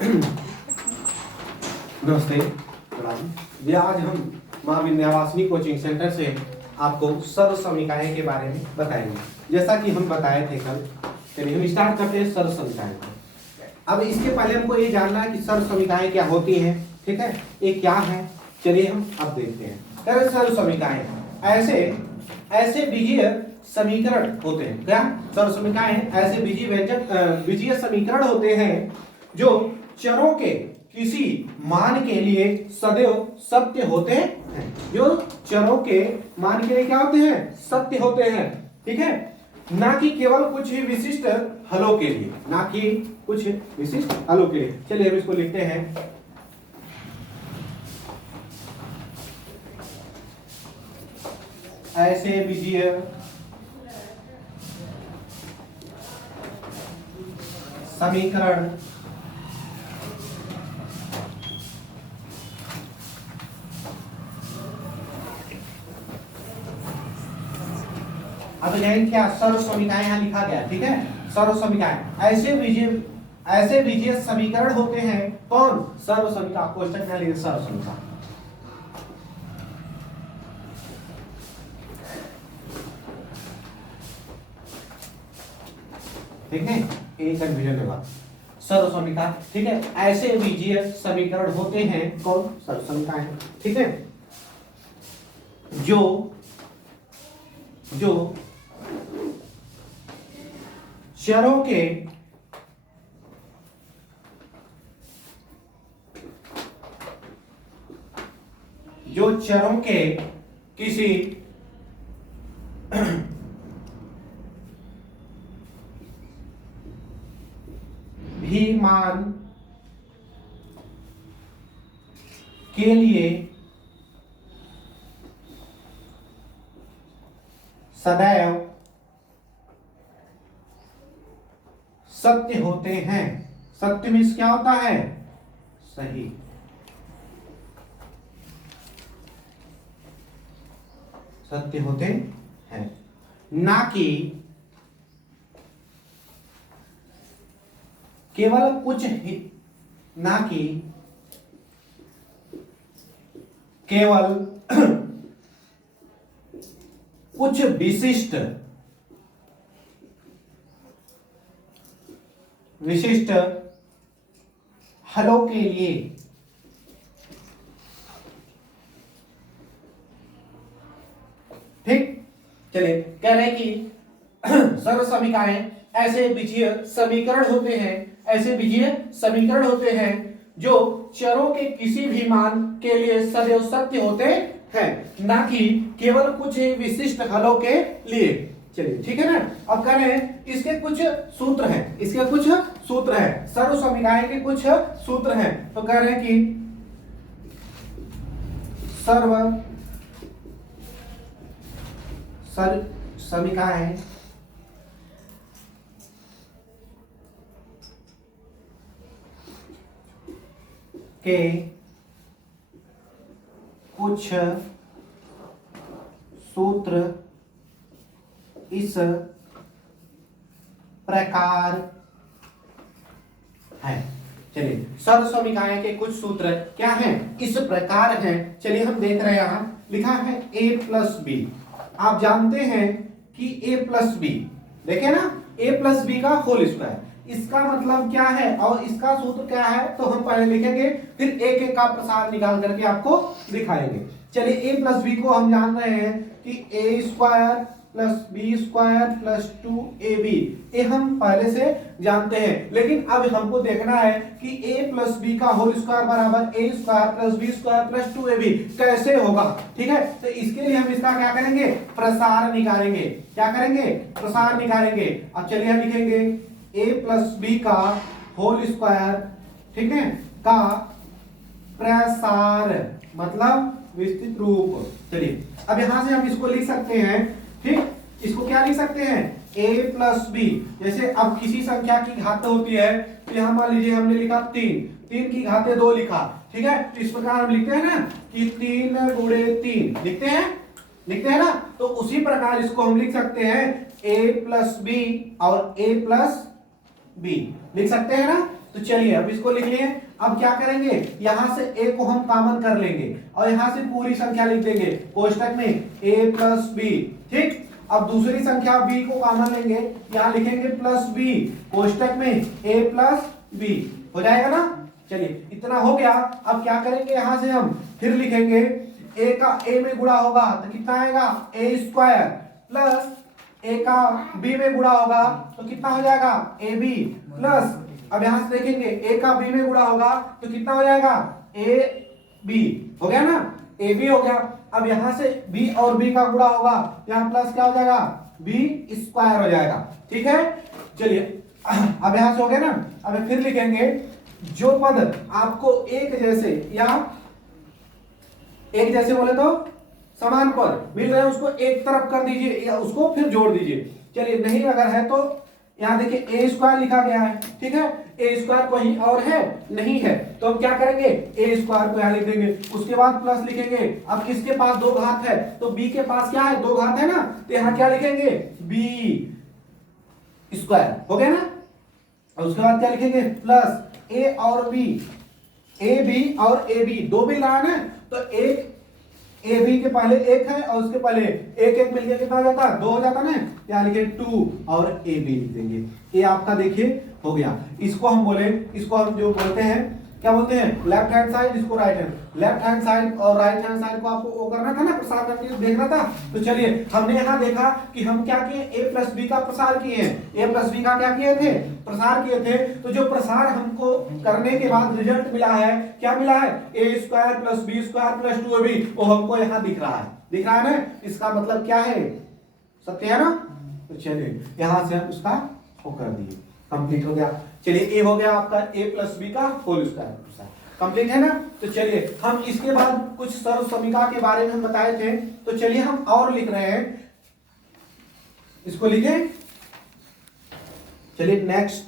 नमस्ते प्रणाम। ये आज हम माँ विंध्यवासिनी कोचिंग सेंटर से आपको सर्व समीकरण के बारे में बताएंगे। जैसा कि हम बताए थे कल, चलिए हम स्टार्ट करते हैं सर्व समीकरण को। अब इसके पहले हमको ये जानना है कि सर्व समीकरण क्या होती हैं, ठीक है, ये क्या है। चलिए हम अब देखते हैं। करें सर्व समीकरण ऐसे बीजीय समीकरण होते हैं। क्या सर्व समीकरण? ऐसे बीजीय समीकरण होते हैं जो चरों के किसी मान के लिए सदैव सत्य होते हैं। जो चरों के मान के लिए क्या होते हैं? सत्य होते हैं, ठीक है, ना कि केवल कुछ ही विशिष्ट हलों के लिए, ना कि कुछ विशिष्ट हलों के लिए। चलिए हम इसको लिखते हैं। ऐसे बीजीय समीकरण अब क्या सर्व समीकरण यहाँ लिखा गया, ठीक है। सर्व समीकरण ऐसे बीजीय समीकरण होते हैं। कौन? सर्व समीकरण। क्वेश्चन में लिखे सर्व समीकरण, ठीक है, एक कन्फ्यूजन होगा। सर्व समीकरण, ठीक है, ऐसे बीजीय समीकरण होते हैं। कौन? सर्व समीकरण, ठीक है, जो चरों के किसी भी मान के लिए सदैव सत्य होते हैं। सत्य मीन्स क्या होता है? सही। सत्य होते हैं, ना कि केवल कुछ ही, ना कि केवल कुछ विशिष्ट हलों के लिए। ठीक, चलिए कह रहे हैं कि सर्व समीकरण ऐसे बीजीय समीकरण होते हैं, ऐसे बीजीय समीकरण होते हैं जो चरों के किसी भी मान के लिए सदैव सत्य होते हैं, ना कि केवल कुछ विशिष्ट हलों के लिए। चलिए ठीक है ना। अब कह रहे हैं इसके कुछ सूत्र हैं, सर्व समीकरण के कुछ सूत्र हैं। तो कह रहे हैं कि सर्व समीकरण के कुछ सूत्र इस प्रकार है। चलिए सर्व समीकरण के कुछ सूत्र क्या हैं? इस प्रकार हैं। चलिए हम देख रहे हैं, यहां लिखा है a प्लस बी। आप जानते हैं कि a प्लस बी, देखे ना, a प्लस बी का होल स्क्वायर, इसका मतलब क्या है और इसका सूत्र क्या है, तो हम पहले लिखेंगे, फिर एक एक का प्रसार निकाल करके आपको दिखाएंगे। चलिए a प्लस बी को हम जान रहे हैं कि a square plus B square plus 2ab, ये हम पहले से जानते हैं। लेकिन अब हमको देखना है कि a प्लस बी का होल स्क्वायर बराबर a square plus B square plus 2ab कैसे होगा, ठीक है। तो इसके लिए हम इसका क्या करेंगे? प्रसार निकालेंगे। क्या करेंगे? प्रसार निकालेंगे। अब चलिए हम लिखेंगे a प्लस बी का होल स्क्वायर, ठीक है, का प्रसार मतलब विस्तृत रूप। चलिए अब यहां से हम इसको लिख सकते हैं, ठीक, इसको क्या लिख सकते हैं? a plus B. जैसे अब किसी संख्या की घात होती है, तो यहां मान लीजिए हमने लिखा 3 की घाते 2 लिखा, ठीक है। तो इस प्रकार हम लिखते हैं ना कि 3 गुणे 3 लिखते हैं ना। तो उसी प्रकार इसको हम लिख सकते हैं a प्लस बी और a प्लस बी लिख सकते हैं ना। तो तो चलिए अब इसको लिख लिए। अब क्या करेंगे, यहां से a को हम कॉमन कर लेंगे और यहां से पूरी संख्या लिख देंगे कोष्टक में a प्लस बी। ठीक, अब दूसरी संख्या b को कॉमन लेंगे, यहां लिखेंगे प्लस b, कोष्टक में a प्लस b। हो जाएगा ना। चलिए इतना हो गया। अब क्या करेंगे, यहां से हम फिर लिखेंगे a का a में गुणा होगा तो कितना आएगा, a स्क्वायर प्लस a का b में गुणा होगा तो कितना हो जाएगा, ab प्लस, अब यहां से देखेंगे a का b में गुणा होगा तो कितना हो जाएगा, ab। हो गया ना, ab हो गया। अब यहां से b और b का गुणा होगा, यहां प्लस क्या हो जाएगा, b स्क्वायर हो जाएगा। ठीक है, चलिए अब यहां से हो गया ना। अब फिर लिखेंगे जो पद आपको एक जैसे या एक जैसे बोले तो समान पद मिल रहे हैं उसको एक तरफ कर दीजिए या उसको फिर जोड़ दीजिए। चलिए नहीं अगर है तो यहां देखिए a स्क्वायर लिखा गया है। ठीक है, a स्क्वायर कहीं और है नहीं है तो हम क्या करेंगे, a स्क्वायर को यहां लिख देंगे, उसके बाद प्लस लिखेंगे। अब किसके पास दो घात है, तो b के पास क्या है, दो घात है ना, तो यहां क्या लिखेंगे, b स्क्वायर। हो गया ना। और उसके बाद क्या लिखेंगे, प्लस a और b, a b और a b दो मिल रहा है ना, तो एक ए बी के पहले एक है और उसके पहले एक एक मिलके कितना हो जाता है, दो हो जाता ना, यहाँ लिखे 2 और ए बी लिख देंगे। ये आपका देखिए हो गया। इसको हम बोले, इसको हम जो बोलते हैं क्या बोलते हैं, लेफ्ट हैंड साइड, इसको right hand, left hand side और राइट हैंड साइड को आपको वो करना था ना, प्रसार करके देखना था। तो चलिए हमने यहाँ देखा कि हम क्या किए, a प्लस बी का प्रसार किए हैं, a प्लस बी का क्या किए थे, प्रसार किए थे। तो जो प्रसार हमको करने के बाद रिजल्ट मिला है, क्या मिला है, a square plus B square plus 2ab, वो हमको यहाँ दिख रहा है, दिख रहा है ना। इसका मतलब क्या है, सत्य है ना। तो चलिए यहाँ से हम उसका वो कर दिए, कंप्लीट हो गया। चलिए ए हो गया आपका a प्लस बी का होल स्क्वायर, कंप्लीट है ना। तो चलिए हम इसके बाद कुछ सर्व समीका के बारे में हम बताए थे, तो चलिए हम और लिख रहे हैं, इसको लिखें। चलिए नेक्स्ट